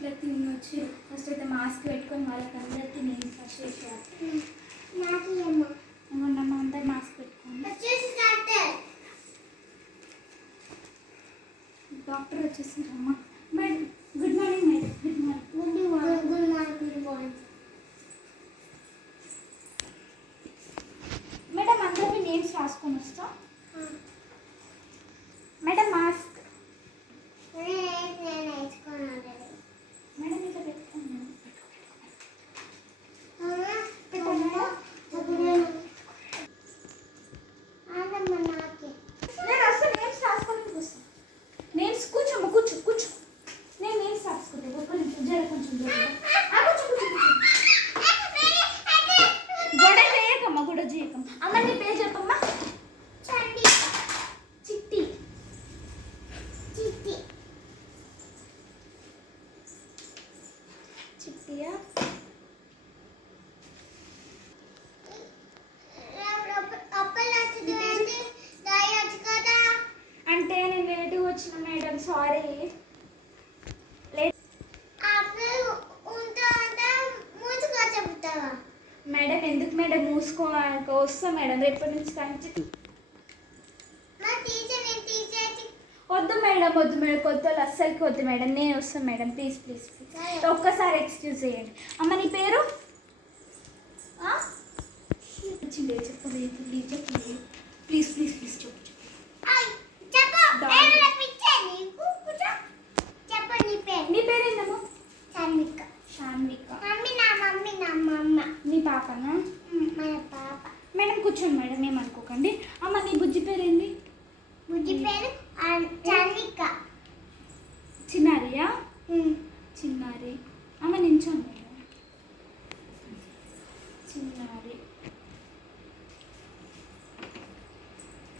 పేషెంట్లకి వచ్చి ఫస్ట్ అయితే మాస్క్ పెట్టుకొని వాళ్ళకి అందరికీ నేను ఫస్ట్ చేసేయాలి. మొన్న అందరు మాస్క్ పెట్టుకోండి. డాక్టర్ వచ్చేసారమ్మా. Madam good morning madam. Good morning madam. అందరికీ నేమ్స్ రాసుకొని వస్తా. మేడం మాస్క్ మేడం ఇట్లా పెట్టుకోండి. నేను అసలు నేమ్స్ రాసుకోవడానికి వస్తాను. నేమ్స్ కూర్చోమ్మ, కూర్చో కూర్చో. నేను నేమ్స్ రాసుకుంటాను. ఒక్క నిమిషం జర కొంచెం గొడవ చేయకమ్మా, గొడవ చేయకమ్మా. అమ్మ నీ పేరు చెప్పమ్మా. చిట్టి. చిట్టి చిట్టియా? అంటే నేను లేట్గా వచ్చిన మేడం, సారీ. మేడం ఎందుకు మేడం వస్తా మేడం రేపటి నుంచి కంచి. వద్దు మేడం, వద్దు మేడం, కొత్త అస్సలకి వద్దు మేడం. నేను వస్తాను మేడం, ప్లీజ్ ప్లీజ్ ప్లీజ్ ఒక్కసారి ఎక్స్క్యూజ్ చేయండి. అమ్మ నీ పేరు? వచ్చింది చెప్పలేదు, ప్లీజ్ చెప్పలేదు, ప్లీజ్ ప్లీజ్ ప్లీజ్ చెప్పు. నీ పేరేందమ్మా? షాన్విక. షాన్విక. నీ పాపనా? మేడం కూర్చోండి మేడం, ఏమనుకోకండి. అమ్మ నీ బుజ్జి పేరేంది? బుజ్జి పేరు చాన్విక. చిన్నారియా? చిన్నారి. అమ్మ నించోండి మేడం. చిన్నారి.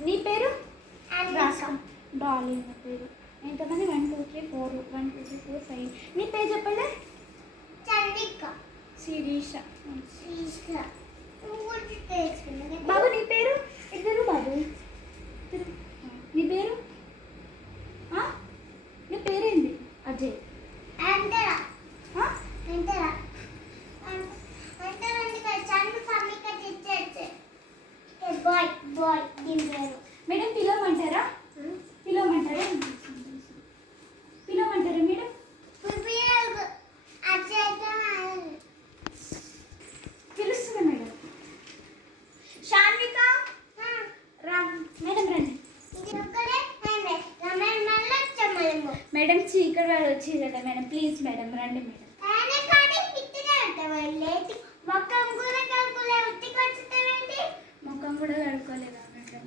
నీ పేరు? డాలీ. నా పేరు ఎంతమంది? 1 2 3 4 1 2 3 4 5. నీ పేరు చెప్పండి. చాన్విక. శిరీష. శిరీష. బాబు నీ పేరు? ఇద్దరు బాబు. నీ పేరు? నీ పేరేంది? అజయ్. అంతరా అంతరా అంతరా చాన్విక ఫామిక టీచర్. బాయ్ బాయ్ దీని పేరు. మేడం పిలవమంటారా? పిలవమంటారా? పిలవమంటారా మేడం? పిలుస్తున్నా మేడం. షాన్విక రా మేడం, రండి మేడం. చీకటి వాళ్ళు వచ్చి కదా మేడం, ప్లీజ్ మేడం రండి మేడం. ముఖం కూడా కడుక్కోలేదా మేడం?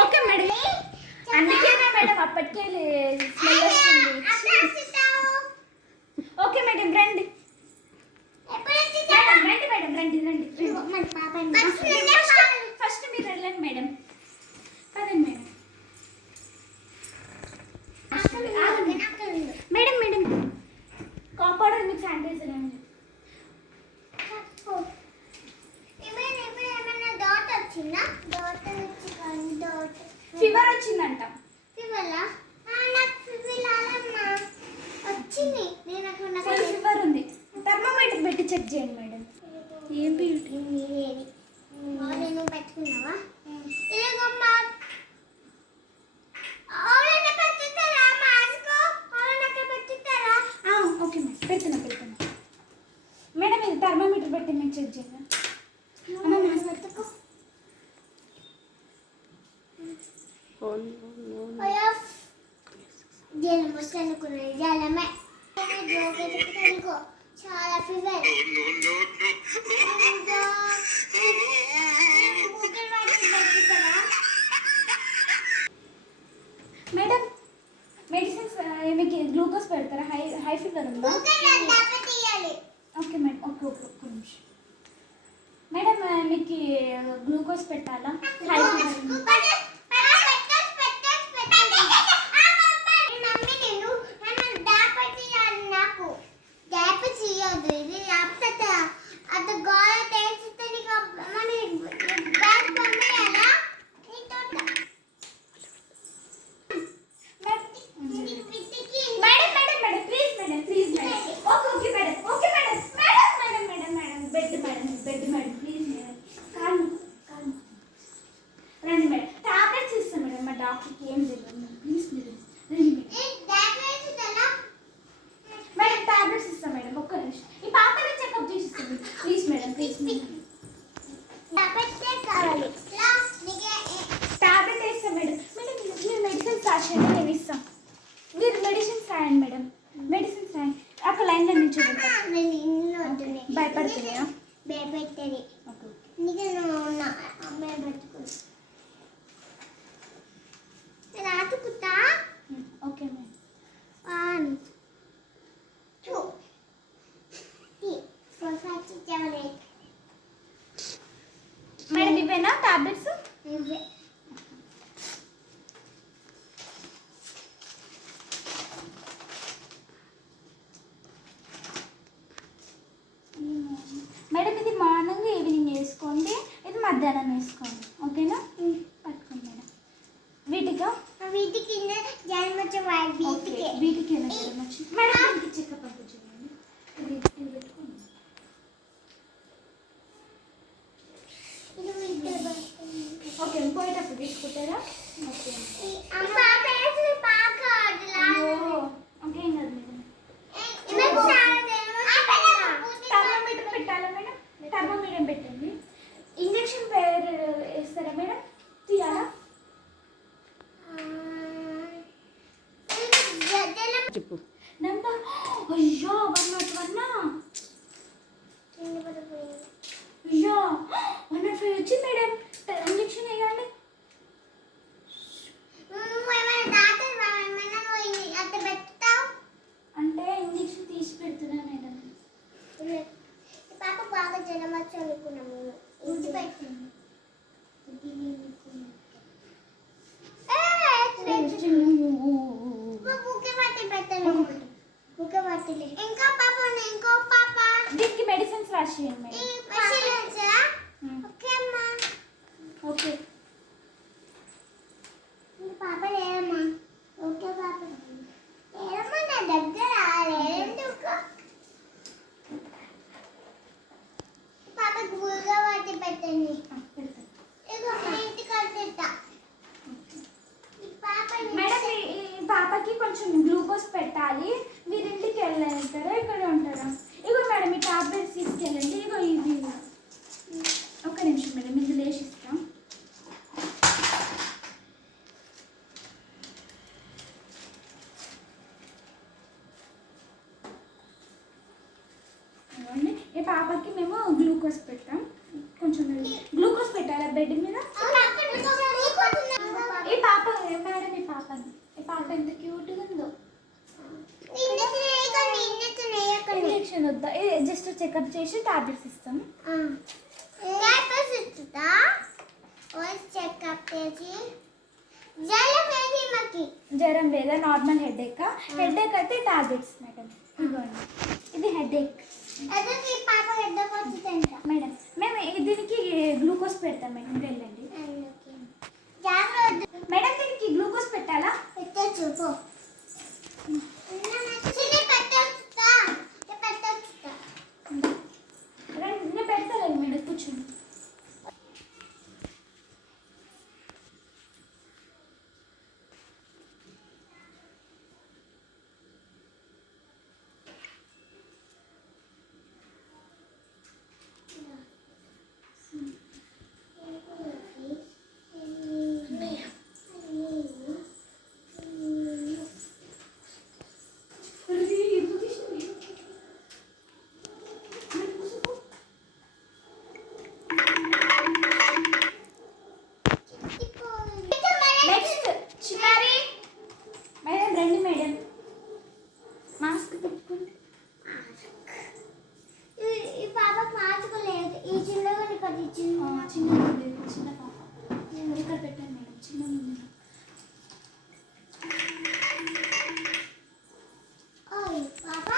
ఓకే మేడం, అందుకేనా మేడం అప్పటికే స్మెల్ వస్తుంది. ఓకే మేడం రండి. రండి మేడం, రండి రండి. ఫస్ట్ మీరు వెళ్ళండి మేడం. పదండి మేడం. మేడం మేడం కాంపౌండర్ మీకు శానిటైజర్ అండి. ఫీవర్ వచ్చిందంట. ఫీవర్ ఉంది. థర్మోమీటర్ పెట్టి చెక్ చేయండి మేడం. ఏం బ్యూటీ పెట్టుకున్నావా? ఓకే మేడం, పెడుతున్నా మేడం. ఇది థర్మోమీటర్ పెట్టి మేము చెక్ చేయండి. అమ్మ మాస్క్ పెట్టుకో. చాలా ఫీవర్. మేడం మెడిసిన్స్ మీకు గ్లూకోజ్ పెడతారా? హై ఫీవర్ ఉందా? ఓకే మేడం, ఓకే ఓకే ఒక్క నిమిషం మేడం. మీకు గ్లూకోజ్ పెట్టాలా? హై ఫీవర్ ఉందా? మేడం మేడం మేడం ఓకే వీటికి జ్వరం వచ్చింది మేడం దీనికి చెకప్ అంతా చేయండి ఇది పెట్టుకోండి ఓకే పోయేటప్పుడు తీసుకుంటారా ఓకే ఓకే ఏం కాదు మేడం థర్మోమీటర్ పెట్టాలా మేడం థర్మోమీటర్ పెట్టండి ఇంజెక్షన్ వేస్తారా మేడం తీయాలా చెప్పు నెంబర్ అయ్యో 101 అయ్యో 105 వచ్చింది మేడం ఇంజెక్షన్ వేయండి అంటే ఇంజెక్షన్ తీసి పెడుతున్నా మేడం పాప బాగా జ్వరం వచ్చి అనుకున్నాము ఇంటి పెట్టింది ఇంకా పాప ఇంకో పాప దీనికి మెడిసిన్స్ రాసియండి మేడం ఓకే అమ్మా ఓకే పాప లేదమ్మా ఓకే పాప లేదమ్మా నా దగ్గర ఎందుకు పాప గురుగా వాటి పెట్టండి పెడతాను ఇదిగో మా ఇంటికి వచ్చేస్తా ఈ పాప మేడం ఈ పాపకి కొంచెం గ్లూకోజ్ పెట్టాలి మీరు ఇంటికి వెళ్తారా ఇక్కడ ఉంటారా ఇగో మేడం ఈ టాబ్లెట్స్ తీసుకెళ్ళండి ఇగో ఇది ఒక నిమిషం మేడం ఇది లేచిస్తాం ఈ పాపకి మేము గ్లూకోజ్ పెట్టాం కొంచెం గ్లూకోజ్ పెట్టాలా బెడ్ మీద ఈ పాప మేడం ఈ పాప ఎంత క్యూట్గా ఉందో ఇంజెక్షన్ వద్దా జస్ట్ చెకప్ చేసి టాబ్లెట్స్ ఇస్తాం జ్వరం లేదా నార్మల్ హెడేక్ హెడేక్ అయితే టాబ్లెట్స్ మేడం ఇదిగోండి ఇది హెడేక్ మేడం మేము దీనికి గ్లూకోజ్ పెడతాం మేడం వెళ్ళండి మేడం దీనికి గ్లూకోజ్ పెట్టాలా పెట్టచ్చు రండి నేను పెడతాను మేడం కూర్చోండి నెక్స్ట్ చిన్నారి మేడం రండి మేడం మాస్క్ పెట్టుకోండి ఈ పాప మార్చుకోలేదు ఈ చిన్నగా ఇక్కడ ఇచ్చింది చిన్న పాప ఇక్కడ పెట్టండి మేడం చిన్న ముందు ఓయ్ పాప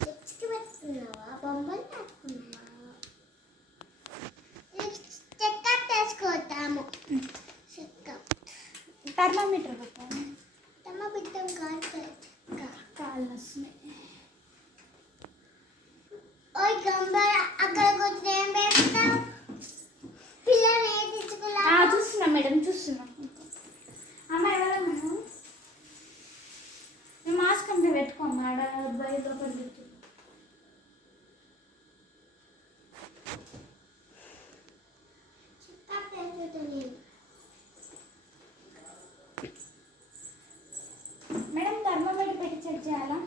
నెక్స్ట్ పెట్టుకున్నావా బొమ్మలు పెట్టుకున్నావా చెక్కప్ చేసుకోతాము చెక్కప్ థర్మామీటర్ పెట్టాను తమ బిడ్డం కాళ్ళు వస్తున్నాయి ఓయ్ గంబర్ అక్కడికి వచ్చి ఏం పెడతావు పిల్లలు ఏం తెచ్చుకున్నా చూస్తున్నా మేడం చూస్తున్నా అమ్మ ఎవరా మేడం మేము మాస్క్ అంతా పెట్టుకోమ్మ ఆడ అబ్బాయి లోపల పెడుతుంది చెక్కప్ చేసుకుంటుంది మేడం థర్మామీటర్ పెట్టి చెక్ చేయాలా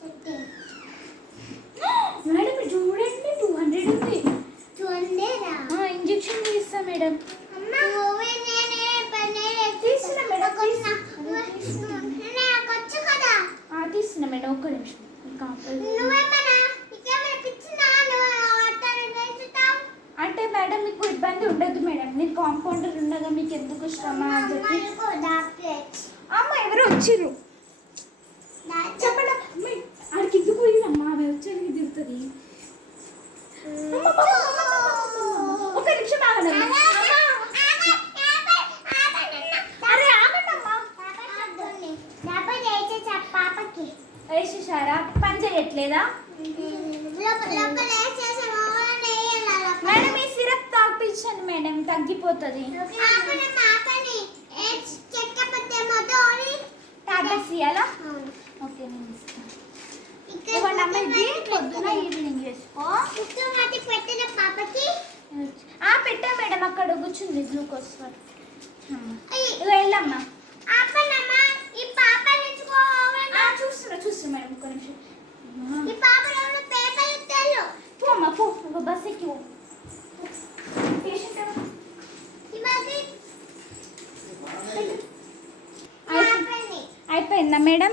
చెట్టే మేడం మీరు చూడండి 200 ఉంది చూడండిరా ఇంజెక్షన్ తీస్తా మేడం అమ్మ ఓవే నేనే తీస్తున్నా మేడం నాకు వచ్చు కదా తీస్తున్నా మేడం ఒక్క నిమిషం నువ్వేమన్నా ఇకేమైనా పిచ్చినా నువ్వు అట్టాను నేర్చుతావు అంటే మేడం మీకు ఇబ్బంది ఉండదు మేడం నేను కాంపౌండర్ ఉండగా మీకు ఎందుకు శ్రమ అని చెప్పి అమ్మ ఎవరు వచ్చిర్రు చెప్పండి ఆడికి ఎందుకు పోయిందమ్మా ఆమె వచ్చేది తిరుగుతుంది ఒక నిమిషం ఆగండి వేసేసారా? పని చేయట్లేదా? మేడం ఈ సిరప్ తాగిపించండి మేడం, తగ్గిపోతుంది. టాబ్లెట్స్ ఇవ్వాలా? ఓకే నేను ఇస్తాను. ఇవ్వండి అమ్మ, ఇది పొద్దున ఈవినింగ్ చేసుకో. పెట్టా మేడం, అక్కడ కూర్చుంది గ్లూకోజ్. వెళ్ళమ్మా. చూస్తున్నా చూస్తున్నా మేడం, ఒక్క నిమిషం. పో అమ్మా పో, బస్ ఎక్కి పో. పేషెంట్ అయిపోయిందా మేడం?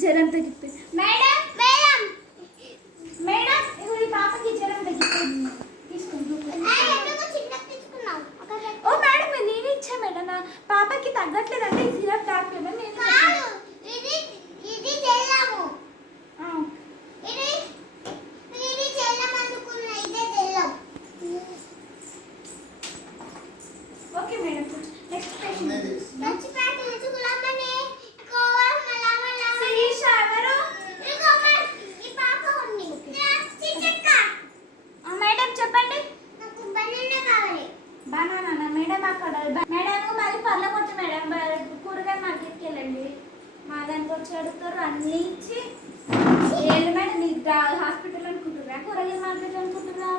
జ్వరం తగ్గిపోయింది మేడం. మేడం మేడం, ఈ పాపకి జ్వరం తగ్గిపోయింది, తీసుకోండి. ఓ మేడం, నేను ఇచ్చా మేడం, నా పాపకి తగ్గట్లేదు అంటే ఈ సిరప్ తాగలేదు. Okay madam, next patient. Shirisha ఎవరు? మేడం చెప్పండి. బనానా మేడం, అక్కడ మేడం మరి పర్ల కొట్టు మేడం, కూరగాయల మార్కెట్కి వెళ్ళండి. మా దానికి వచ్చి అడుగుతారు, అన్నీ ఇచ్చి ఏళ్ళు మేడం. మీరు హాస్పిటల్ అనుకుంటున్నా, కూరగాయల మార్కెట్ అనుకుంటున్నా?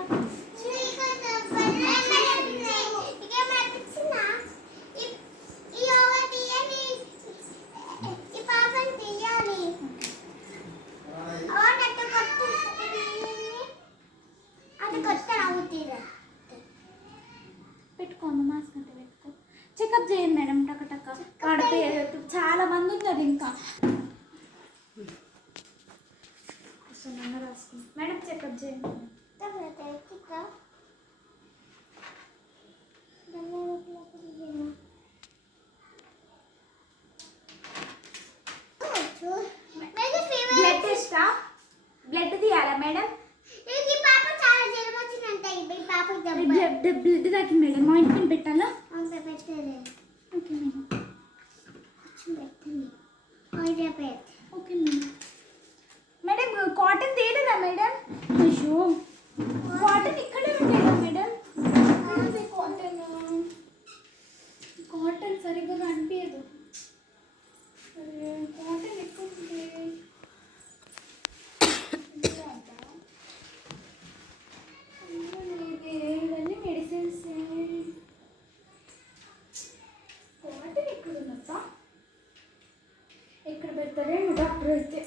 పెట్టుకోండి, మాస్క్ అంటే పెట్టుకో. చెకప్ చేయండి మేడం, టక టక. చాలా మంది ఉన్నారు ఇంకా. రాసుకుంది మేడం, చెకప్ చేయండి. బ్లడ్ టెస్టా? బ్లడ్ తీయాలా మేడం? బ్లడ్ తాకి మేడం, ఆయింట్మెంట్ పెట్టాలా? Okay madam. Okay madam. Madam cotton తేలేదా మేడం? అయ్యో, కాటన్ ఇక్కడే ఉంటాయా మేడం? కాటన్ సరిగ్గా కనిపించదు. కాటన్ ఎక్కువ ఇవన్నీ మెడిసిన్స్. కాటన్ ఎక్కడ ఉన్నప్ప? ఎక్కడ పెడతారేమో డాక్టర్ అయితే.